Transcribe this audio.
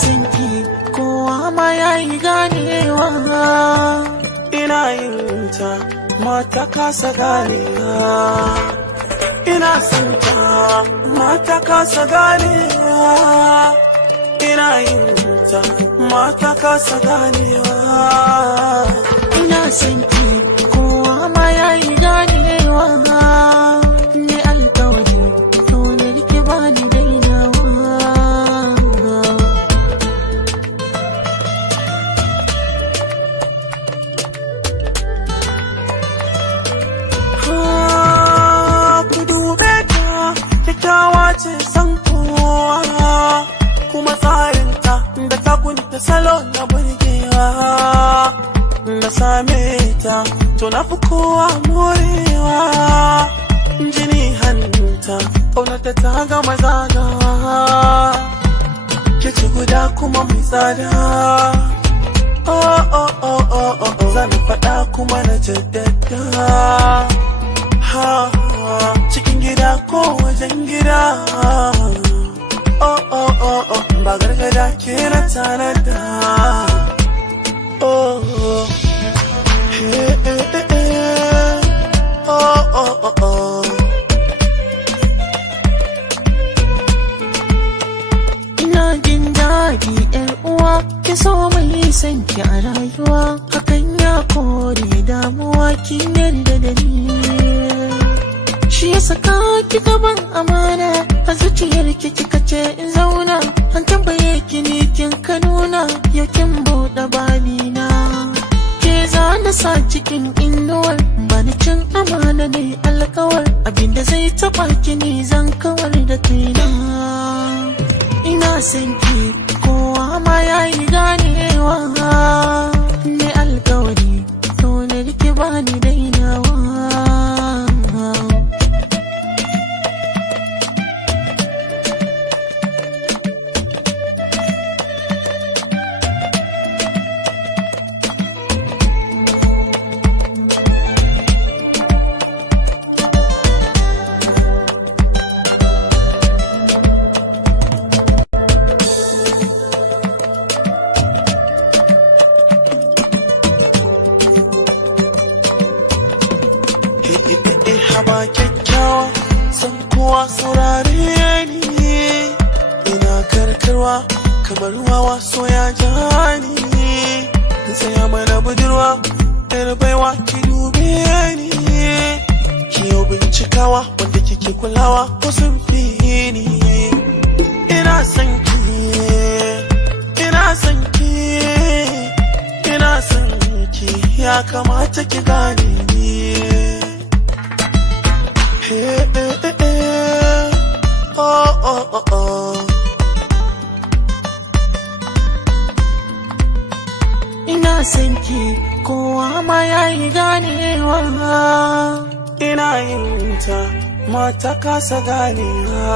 son ki kowa ma yayi ganewa. Ina yin ta mata kasa ganewa. Ina son ta mata kasa ganewa. Ina yin ta mata kasa ganewa. Ina son ki kowa ma yayi ganewa. Ne alƙawari to ne rike bani dainawa. Ku dube ta kyakkyawa ce san kowa, kuma tsarinta da takunta salo na burgewa. Na same ta to na fi kowa morewa. Jini hannunta ƙaunata ta gama zagawa. Ke ci guda kuma mai tsada. Oh oh oh oh oh, zan faɗa kuma na jaddada. Ha cikin gida ko wajen gida. Oh oh oh oh, ba gargada ke na tanada. Oh hey, hey, hey, hey. Oh oh oh oh. Ina jin daɗi ƴar uwa, ki so mai son ki a rayuwa. Hakan ya kore damuwa, kin yarda da ni. Shi ya saka ki gaban amana, a zuciyar ki kika ce in zauna. An tambaye ki ni kin ka nuna, yau kin buɗe babina. Ke za na sa cikin inuwar, bani cin amana ne alkawar. Abinda zai taɓa ki ni zan kawar da kaina. Ina son ki kowa ma yayi ganewa. Ne alkawari to ne rike bani dainawa. Haba kyakkyawa san kowa saurare ni. Ina karkarwa kamar wawa so ya jani. Tsaya mana budurwa yar baiwa ki dube ni. Ki yau bincikawa wanda kike kulawa ko sun fi ni. Ina son ki, ina son ki, ina son ki, ya kamata ki gane ni. Hey, hey, hey, hey. Oh, oh, oh, oh. Ina son ki kowa ma yayi ganewa. Ina yin ta mata kasa ganewa.